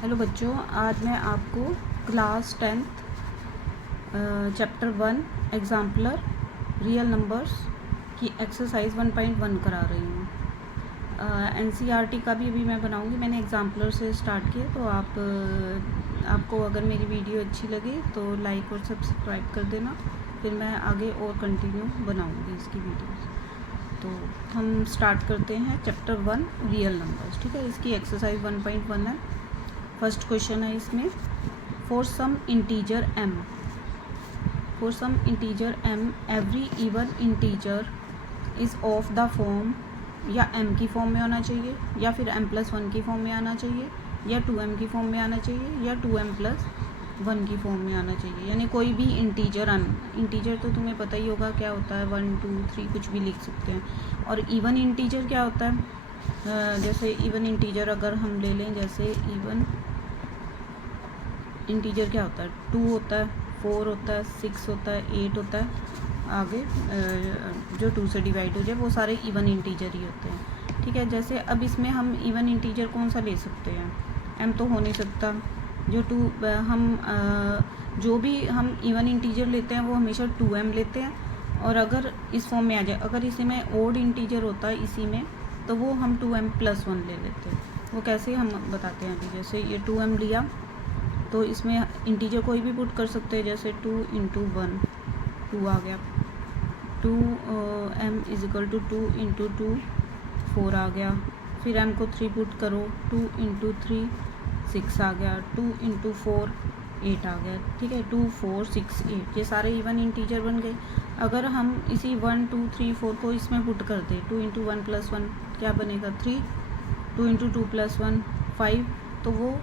Hello बच्चों, आज मैं आपको class 10th chapter 1 exemplar real numbers की एक्सरसाइज 1.1 करा रही हूँ। एनसीईआरटी का भी अभी मैं बनाऊँगी। मैंने एग्जाम्पलर से स्टार्ट किया, तो आपको अगर मेरी वीडियो अच्छी लगे तो लाइक और सब्सक्राइब कर देना, फिर मैं आगे और कंटिन्यू बनाऊँगी इसकी वीडियोस। तो हम स्टार्ट करते हैं चैप्टर 1 रियल नंबर्स। ठीक है, इसकी एक्सरसाइज 1.1 है। फर्स्ट क्वेश्चन है इसमें, for some integer m every even integer is of the form, या m की फॉर्म में आना चाहिए, या फिर m+1 की फॉर्म में आना चाहिए, या 2m की फॉर्म में आना चाहिए, या 2m+1 की फॉर्म में आना चाहिए। यानी कोई भी इंटीजर m, इंटीजर तो तुम्हें पता ही होगा क्या होता है, 1 2 3 कुछ भी लिख सकते हैं। और इवन इंटीजर क्या होता है, जैसे इवन इंटीजर अगर हम ले लें, जैसे इवन इंटीजर क्या होता है, 2 होता है, 4 होता है, 6 होता है, 8 होता है, आगे जो 2 से डिवाइड हो जाए वो सारे इवन इंटीजर ही होते हैं। ठीक है, जैसे अब इसमें हम इवन इंटीजर कौन सा ले सकते हैं, m तो हो नहीं सकता। जो भी हम इवन इंटीजर लेते हैं वो हमेशा 2m लेते हैं। और अगर इस फॉर्म में आ जाए, अगर इसी में ओड इंटीजर होता है इसी में, तो वो हम 2m+1 ले लेते हैं। वो कैसे हम बताते हैं अभी। जैसे ये 2m लिया तो इसमें इंटीजर कोई भी पुट कर सकते हैं, जैसे 2 × 1 2 आ गया, 2m = 2 × 2 4 आ गया। फिर m को 3 पुट करो, 2 × 3 6 आ गया, 2 × 4 8 आ गया। ठीक है, 2 4 6 8 ये सारे इवन इंटीजर बन गए। अगर हम इसी 1 2 3 4 को इसमें पुट कर दें, 2 × 1+1 क्या बनेगा 3, 2 × 2+1 5, तो वो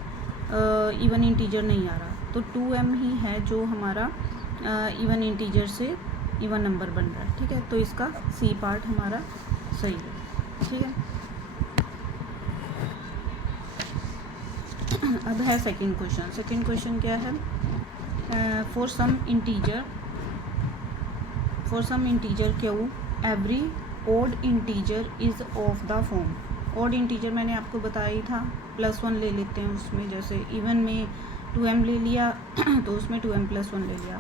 इवन इंटीजर नहीं आ रहा। तो 2m ही है जो हमारा इवन इंटीजर से इवन नंबर बन रहा है। ठीक है, तो इसका सी पार्ट हमारा सही है। ठीक है, अब है सेकंड क्वेश्चन। सेकंड क्वेश्चन क्या है, for some integer q every odd integer is of the form. Odd integer मैंने आपको बताया ही था, +1 ले लेते हैं उसमें। जैसे इवन में 2m ले लिया तो उसमें 2m+1 ले लिया।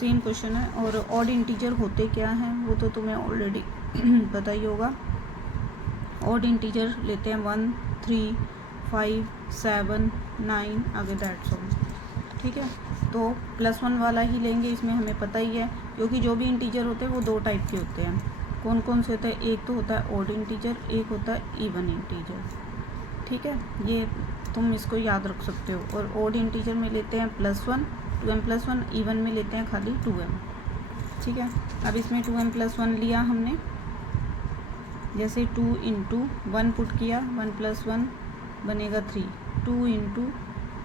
सेम क्वेश्चन है। और ऑड इंटीजर होते क्या हैं वो तो तुम्हें ऑलरेडी पता ही होगा। ऑड इंटीजर लेते हैं 1 3 5 7 9 आगे, दैट्स ऑल। ठीक है, तो +1 वाला ही लेंगे, इसमें हमें पता ही है, क्योंकि जो भी इंटीजर होते हैं वो 2 टाइप के होते हैं। कौन कौन से होते हैं, एक तो होता है ऑड इंटीजर, एक होता है इवन इंटीजर। ठीक है, ये तुम इसको याद रख सकते हो। और ऑड इंटीजर में लेते हैं +1 2m+1, इवन में लेते हैं खाली 2m। ठीक है, अब इसमें 2m+1 लिया हमने, जैसे 2 × 1 पुट किया, 1+1 बनेगा 3, 2 ×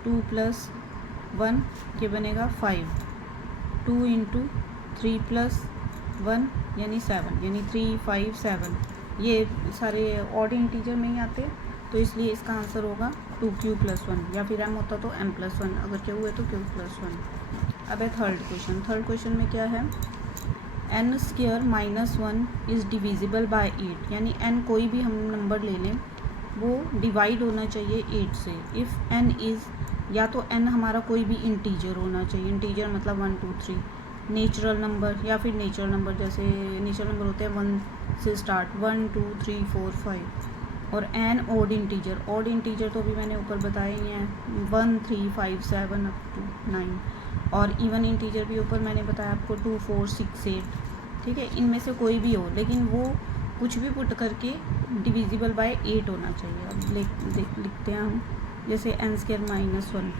2+1 ये बनेगा 5, 2 × 3+1 यानी 7, यानी 3 5 7। ये सारे ऑड इंटीजर में ही आते हैं, तो इसलिए इसका आंसर होगा 2q+1, या फिर m होता तो m+1, अगर q हुए तो q+1। अब है थर्ड क्वेश्चन। थर्ड क्वेश्चन में क्या है, n² - 1 इज़ डिविजिबल बाय 8। यानी n कोई भी हम नंबर ले लें वो डिवाइड होना चाहिए 8 से। इफ़ n इज़, या तो n हमारा कोई भी इंटीजर होना चाहिए, इंटीजर मतलब 1 2 3, नेचुरल नंबर या फिर नेचुरल नंबर, जैसे नेचुरल नंबर होते हैं 1 से स्टार्ट, 1 2 3 4 5। और n odd integer, odd integer तो अभी मैंने ऊपर बताए ही हैं, 1 3 5 7 अप टू 9। और इवन इंटीजर भी ऊपर मैंने बताया आपको, 2 4 6 8। ठीक है, इनमें से कोई भी हो, लेकिन वो कुछ भी पुट करके डिविजिबल बाय 8 होना चाहिए। अब लिखते हैं हम, जैसे n² - 1।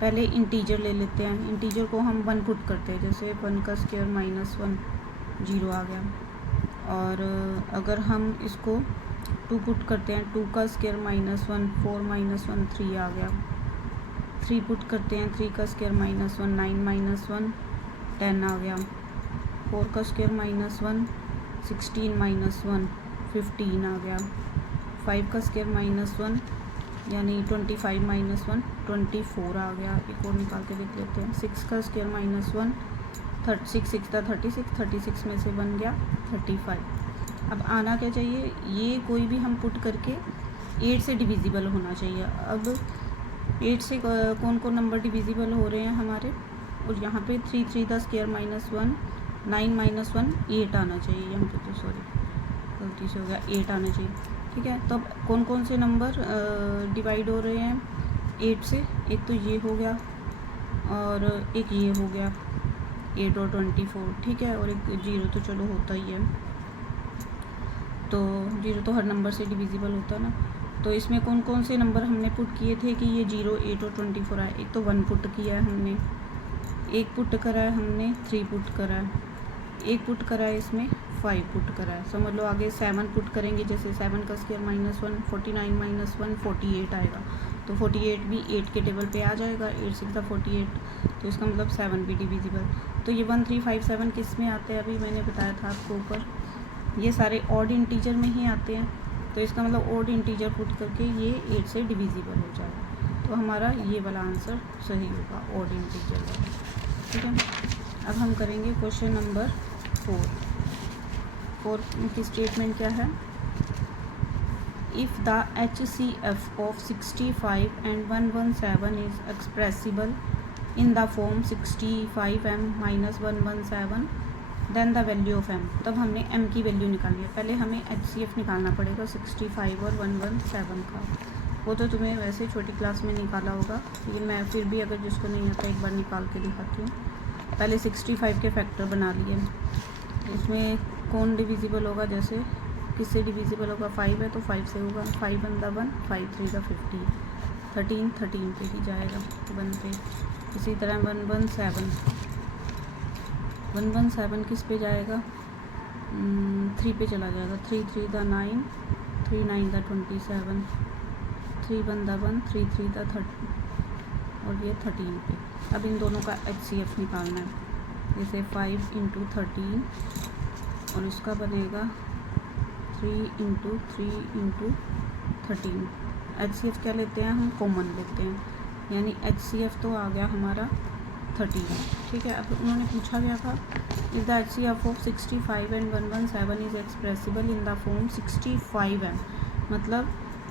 पहले इंटीजर ले लेते हैं, इंटीजर को हम 1 पुट करते हैं, जैसे 1 का स्क्वायर - 1 0 आ गया। और अगर हम इसको 2 पुट करते हैं, 2 का स्क्वायर - 1 4 - 1 3 आ गया। 3 पुट करते हैं, 3 का स्क्वायर - 1 9 - 1 10 आ गया। 4 का स्क्वायर - 1 16 - 1 15 आ गया। 5 का स्क्वायर - 1 यानी 25 - 1 24 आ गया। एक और निकाल के देख लेते हैं, 6 का स्क्वायर - 1 36 6 था 36, 36 में से बन गया 35। अब आना क्या चाहिए, ये कोई भी हम पुट करके 8 से डिविजिबल होना चाहिए। अब 8 से कौन कौन नंबर डिविजिबल हो रहे हैं हमारे, और यहाँ पे 3 3 का स्क्वायर -1, 9 -1 8 आना चाहिए यहाँ पे, तो सॉरी गलती से हो गया 8 आना चाहिए। ठीक है, तो अब कौन कौन से नंबर डिवाइड हो रहे हैं 8 से, एक तो ये हो गया और एक ये हो गया 8 और 24। ठीक है, और एक 0 तो चलो होता ही है, तो 0 तो हर नंबर से डिविजिबल होता है ना। तो इसमें कौन कौन से नंबर हमने पुट किए थे कि ये 0, 8 और 24 आए। एक तो 1 पुट किया है हमने, एक पुट करा है हमने, 3 पुट करा है, एक पुट करा है इसमें, 5 पुट करा है। समझ लो आगे 7 पुट करेंगे, जैसे 7 का स्क्वायर -1, 49 -1 48 आएगा, तो 48 भी 8 के टेबल पे आ जाएगा, 8 6 का 48, तो इसका मतलब 7 भी डिविजिबल। तो ये 1 3 5 7 किस में आते हैं, अभी मैंने बताया था आपको ऊपर, ये सारे ऑड इंटीजर में ही आते हैं, तो इसका मतलब ऑड इंटीजर पुट करके ये 8 से डिविजिबल हो जाएगा, तो हमारा ये वाला आंसर सही होगा, ऑड इंटीजर वाला। ठीक है, अब हम करेंगे क्वेश्चन नंबर 4 की स्टेटमेंट क्या है, if the HCF of 65 and 117 is expressible in the form 65m - 117 then the value of m। तब हमने m की वैल्यू निकालनी है, पहले हमें HCF निकालना पड़ेगा 65 और 117 का। वो तो तुम्हें वैसे छोटी क्लास में निकाला होगा, लेकिन मैं फिर भी अगर जिसको नहीं आता एक बार निकाल के दिखाती हूँ। पहले 65 के फैक्टर बना लिए, उसमें कौन डिविजिबल होगा, जैसे किससे डिविजिबल होगा, 5 है तो 5 से होगा, 5 1 दा 1, 5 3 का 50, 13 13 पे ही जाएगा 1 पे। इसी तरह 117 किस पे जाएगा, 3 पे चला जाएगा, 3 3 दा 9, 3 9 दा 27, 3 1 दा 1, 3 3 दा 30, और ये 13 पे। अब इन दोनों का HCF निकालना है, जैसे 5 × 13 और इसका बनेगा 3 × 3 × 13। HCF क्या लेते हैं हम, कॉमन लेते हैं, यानी HCF तो आ गया हमारा 13। ठीक है, अब उन्होंने पूछा गया था if the HCF of 65 and 117 is expressible in the form 65m, मतलब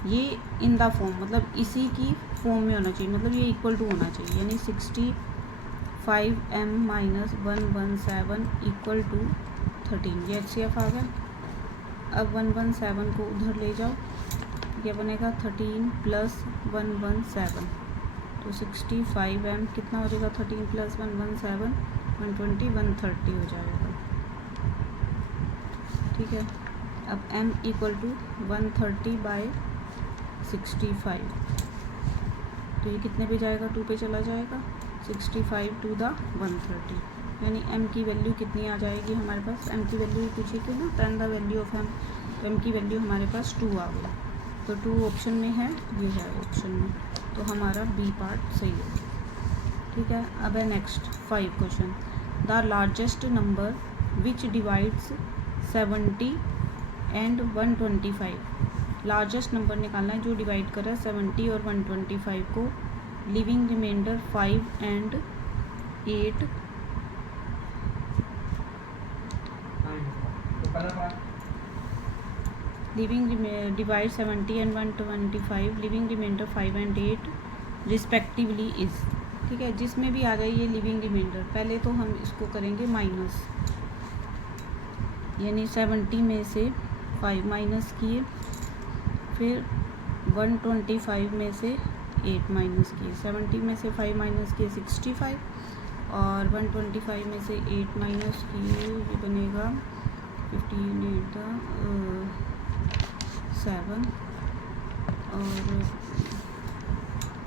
ये इन द फॉर्म मतलब इसी की फॉर्म में होना चाहिए, मतलब ये इक्वल टू होना चाहिए, यानी 65m - 117 इक्वल टू 13। ये HCF आ गया। अब 117 को उधर ले जाओ, ये बनेगा 13 + 117, तो 65m कितना हो जाएगा, 13 + 117 120 130 हो जाएगा। ठीक है, अब m = 130/65, तो ये कितने पे जाएगा, 2 पे चला जाएगा, 65 × 130, यानी m की वैल्यू कितनी आ जाएगी हमारे पास, m की वैल्यू पूछी थी ना, ten the value of m, तो m की वैल्यू हमारे पास 2 आ गई, तो 2 ऑप्शन में है, ये है ऑप्शन में, तो हमारा बी पार्ट सही है। ठीक है, अब है next 5 question, the largest number which divides 70 and 125। Largest number निकालना है जो डिवाइड कर रहा है 70 और 125 को, leaving remainder 5 and 8, leaving divide 70 and 125, leaving remainder 5 and 8 respectively is. ठीक है, जिसमें भी आ जाए ये लिविंग रिमाइंडर, पहले तो हम इसको करेंगे माइनस, यानी 70 में से 5 माइनस किए, फिर 125 में से 8 माइनस किए, 70 में से 5 माइनस किए 65, और 125 में से 8 माइनस किए, ये बनेगा 15 7 और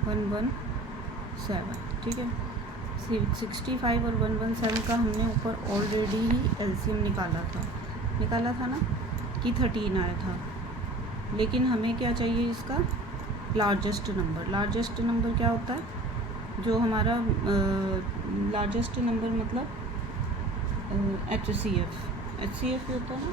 117। ठीक है, 65 और 117 का हमने ऊपर ऑलरेडी ही LCM निकाला था ना, कि 13 आया था, लेकिन हमें क्या चाहिए इसका लार्जेस्ट नंबर। लार्जेस्ट नंबर क्या होता है, जो हमारा लार्जेस्ट नंबर मतलब HCF होता है ना,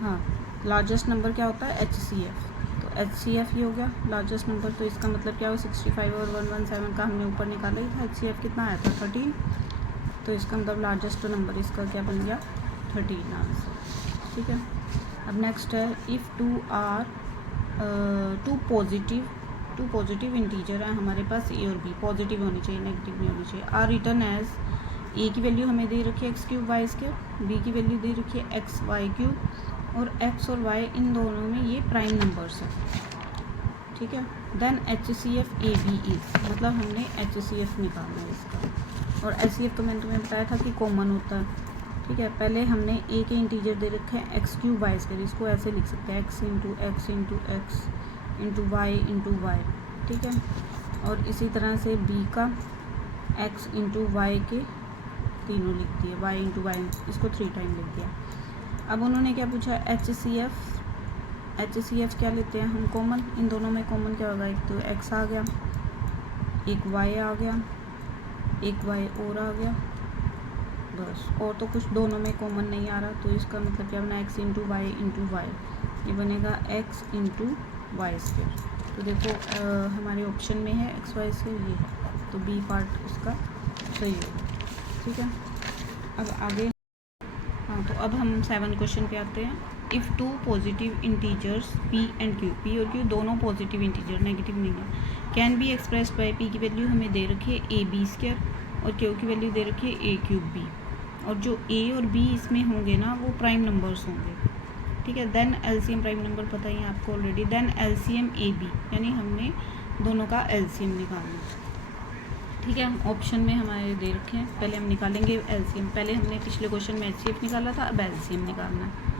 हाँ, लार्जेस्ट नंबर क्या होता है HCF, तो HCF ये हो गया लार्जेस्ट नंबर, तो इसका मतलब क्या हो, 65 और 117 का हमने ऊपर निकाला ही था, HCF कितना आया था 13, तो इसका मतलब लार्जेस्ट नंबर इसका क्या बन गया 13 आंसर। ठीक है, अब नेक्स्ट है if 2 are two positive integer है हमारे पास ए और बी, पॉजिटिव होनी चाहिए, नेगेटिव नहीं होनी चाहिए। आर रिटर्न एज ए की वैल्यू हमें दे रखी है x cube y square, b की वैल्यू दे रखी है एक्स वाई क्यूब, और एक्स और वाई इन दोनों में ये प्राइम नंबर्स है, ठीक है। Then H C F a b is, मतलब हमने एच सी एफ निकालना है इसका, और एच सी एफ तो मैंने तुम्हें बताया था कि कॉमन होता है, ठीक है। पहले हमने ए के इंटीजर दे रखे हैं एक्स क्यूब वाई स्क्वायर, इसको ऐसे लिख सकते हैं x into x into x into y, ठीक है। और इसी तरह से बी का एक्स इंटू वाई के तीनों लिख दिए, वाई इंटू वाई, इसको 3 टाइम लिख दिया। अब उन्होंने क्या पूछा, एच सी एफ क्या लेते हैं हम कॉमन, इन दोनों में कॉमन क्या होगा, एक तो एक्स आ गया, एक वाई आ गया, एक वाई और आ गया, बस। और तो कुछ दोनों में कॉमन नहीं आ रहा, तो इसका मतलब क्या बना, एक्स इंटू वाई, ये बनेगा एक्स इंटू वाई स्क्वायर। तो देखो हमारे ऑप्शन में है एक्स वाई स्क्वायर, ये है, तो बी पार्ट इसका सही होगा, ठीक है। अब आगे, हाँ, तो अब हम 7 क्वेश्चन पे आते हैं। If 2 positive integers P and Q, P और क्यू दोनों पॉजिटिव इंटीजर, नेगेटिव नहीं है, can be expressed by, P की वैल्यू हमें दे रखी है ए बी स्क्वायर, और क्यू की वैल्यू दे रखी है ए क्यूब बी, और जो ए और बी इसमें होंगे ना वो प्राइम नंबर्स होंगे, ठीक है। देन एलसीएम, प्राइम नंबर पता ही है आपको already, then LCM a b, यानी हमने दोनों का एलसीएम निकालना, ठीक है। ऑप्शन में हमारे दे रखे हैं, पहले हम निकालेंगे एलसीएम। पहले हमने पिछले क्वेश्चन में एचसीएफ निकाला था, अब एलसीएम निकालना है।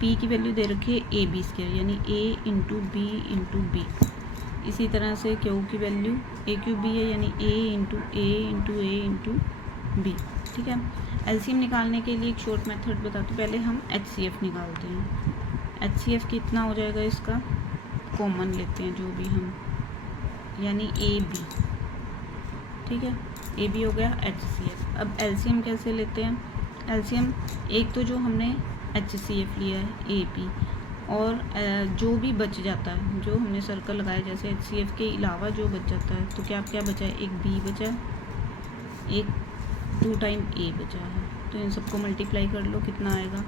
पी की वैल्यू दे रखी है ए बी स्क्वायर, यानी ए इंटू बी। इसी तरह से क्यू की वैल्यू ए क्यूब बी है, यानी ए इंटू बी, ठीक है। एलसीएम निकालने के लिए एक शॉर्ट मेथड बताती हूँ, पहले हम एचसीएफ निकालते हैं। एचसीएफ कितना हो जाएगा इसका, कॉमन लेते हैं जो भी हम, यानी ए बी, ठीक है, ए बी हो गया एचसीएफ। अब एलसीएम कैसे लेते हैं, एलसीएम एक तो जो हमने एचसीएफ लिया है ए पी, और जो भी बच जाता है, जो हमने सर्कल लगाया जैसे एचसीएफ के अलावा जो बच जाता है, तो क्या बचा है, एक बी बचा है, एक 2 टाइम ए बचा है, तो इन सबको मल्टीप्लाई कर लो, कितना आएगा,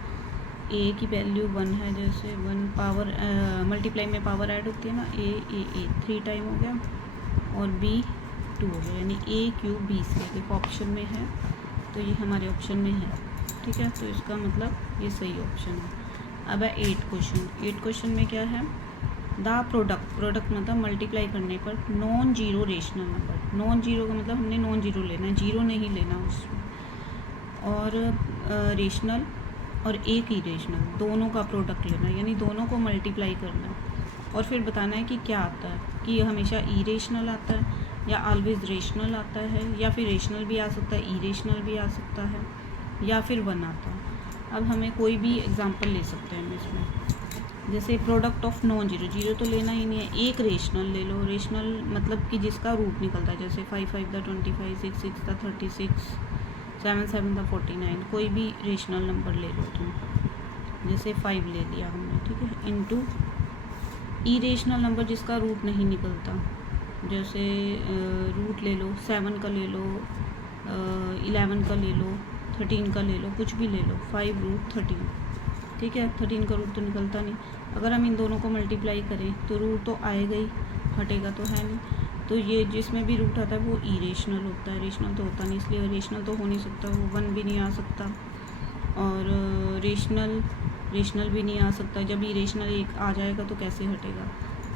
ए की वैल्यू 1 है, जैसे 1 पावर मल्टीप्लाई में पावर ऐड होती है ना, ए 3 टाइम हो गया, और बी 2 हो गया, यानी ए क्यूब बी से, देखो ऑप्शन में है, तो ये हमारे ऑप्शन में है, ठीक है। तो इसका मतलब ये सही ऑप्शन है। अब है 8 क्वेश्चन में क्या है, द प्रोडक्ट मतलब मल्टीप्लाई करने पर non zero rational number, non zero का मतलब हमने नॉन जीरो लेना है, जीरो नहीं लेना उसमें, और रेशनल और एक ही रेशनल, दोनों का प्रोडक्ट लेना है, यानी दोनों को मल्टीप्लाई करना है, और फिर बताना है कि क्या आता है, कि ये हमेशा ई रेशनल आता है, या ऑलवेज रेशनल आता है, या फिर रेशनल भी आ सकता है, ई रेशनल भी आ सकता है, या फिर 1 आता है। अब हमें कोई भी एग्जांपल ले सकते हैं इसमें, जैसे product of non zero, zero तो लेना ही नहीं है, एक रेशनल ले लो, रेशनल मतलब कि जिसका रूट निकलता है, जैसे 5 5 द 25, 6 6 द 36, 7 7 द 49, कोई भी रेशनल नंबर ले लो तुम, जैसे 5 ले लिया हमने, ठीक है, इनटू ई रेशनल नंबर जिसका रूट नहीं निकलता, जैसे रूट ले लो 7 का ले लो, 11 का ले लो, 13 का ले लो, कुछ भी ले लो, 5 रूट 13, ठीक है। 13 का रूट तो निकलता नहीं, अगर हम इन दोनों को मल्टीप्लाई करें तो रूट तो आएगा ही, हटेगा तो है नहीं, तो ये जिसमें भी रूट आता है वो ई रेशनल होता है, रेशनल तो होता नहीं, इसलिए रेशनल तो हो नहीं सकता, वो 1 भी नहीं आ सकता, और रेशनल भी नहीं आ सकता। जब ई रेशनल एक आ जाएगा तो कैसे हटेगा,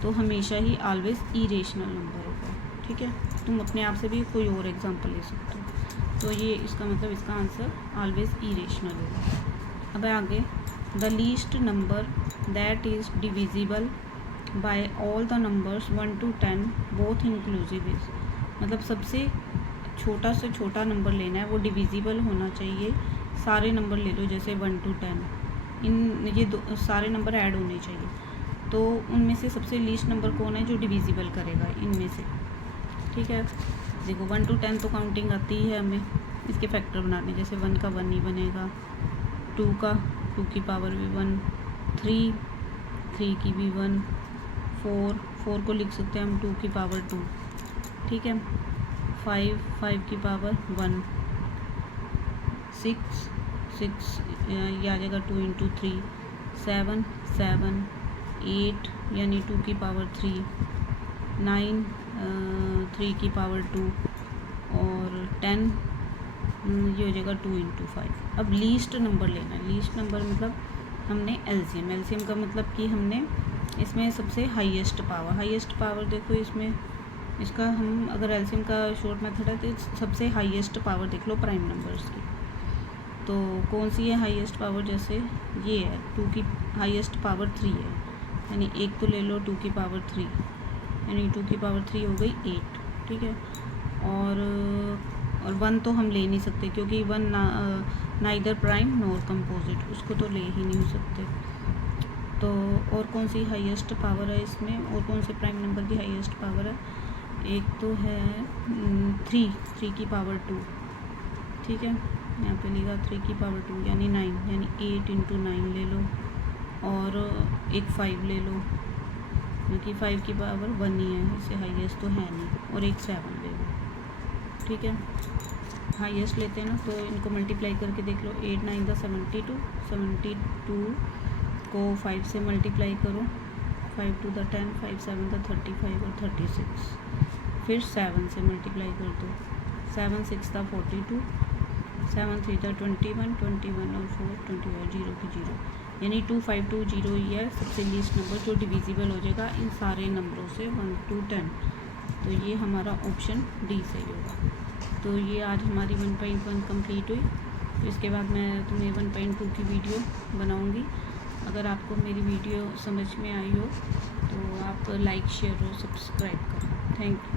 तो हमेशा ही ऑलवेज ई रेशनल नंबर होगा, ठीक है। तुम अपने आप से भी कोई और एग्जांपल ले सकते हो, तो ये इसका मतलब इसका आंसर ऑलवेज ई रेशनल होगा। अब आगे, the least number that is divisible by all the numbers 1 to 10 both inclusive is, मतलब सबसे छोटा से छोटा नंबर लेना है, वो डिविजिबल होना चाहिए, सारे नंबर ले लो, जैसे 1 to 10, इन ये सारे नंबर ऐड होने चाहिए, तो उनमें से सबसे लीस्ट नंबर कौन है जो डिविजिबल करेगा इनमें से, ठीक है। देखो 1 to 10 तो काउंटिंग आती है हमें, इसके फैक्टर बनाने, जैसे 1 का 1 ही बनेगा, 2 का 2 की पावर भी 1, 3 की भी 1, 4 को लिख सकते हैं हम 2 की पावर 2, ठीक है, 5 की पावर 1, 6 ये आ जाएगा 2 into 3, 7 8 यानी 2 की पावर 3, 9 3 की पावर 2 और 10 ये हो जाएगा 2 इंटू 5। अब लीस्ट नंबर लेना है। लीस्ट नंबर मतलब हमने एलसीएम का मतलब कि हमने इसमें सबसे हाईएस्ट पावर देखो इसमें, इसका हम अगर एलसीएम का शॉर्ट मेथड है तो सबसे हाईएस्ट पावर देख लो प्राइम नंबर्स की। तो कौन सी है हाईएस्ट पावर, जैसे ये है 2 की हाईएस्ट पावर 3 है, यानी एक तो ले लो 2 की पावर 3, यानी 2 की पावर 3 हो गई 8, ठीक है। और 1 तो हम ले नहीं सकते क्योंकि 1 नाइदर प्राइम नॉर कंपोजिट, उसको तो ले ही नहीं सकते। तो और कौन सी हाईएस्ट पावर है इसमें, और कौन से प्राइम नंबर की हाईएस्ट पावर है, एक तो है 3 की पावर 2, ठीक है। यहाँ पे लिखा 3 की पावर 2 यानी 9, यानी 8 इंटू 9 ले लो, और एक 5 ले लो क्योंकि 5 की पावर 1 ही है, इससे हाईएस्ट तो है नहीं, और एक 7 ले लो, ठीक है। हाईएस्ट लेते हैं ना, तो इनको मल्टीप्लाई करके देख लो। 8 9 का 72 को 5 से मल्टीप्लाई करो, 5 2 का 10, 5 7 का 35 और 36, फिर 7 से मल्टीप्लाई कर दो, 7 6 का 42, 7 3 का 21 और 4 21, 0 की 0, यानी 2520 ही है सबसे लीस्ट नंबर जो डिविजिबल हो जाएगा इन सारे नंबरों से 1 to 10। तो ये हमारा ऑप्शन डी सही होगा। तो ये आज हमारी 1.1 कंप्लीट हुई। तो इसके बाद मैं तुम्हें 1.2 की वीडियो बनाऊंगी। अगर आपको मेरी वीडियो समझ में आई हो तो आप लाइक शेयर और सब्सक्राइब करो। Thank you.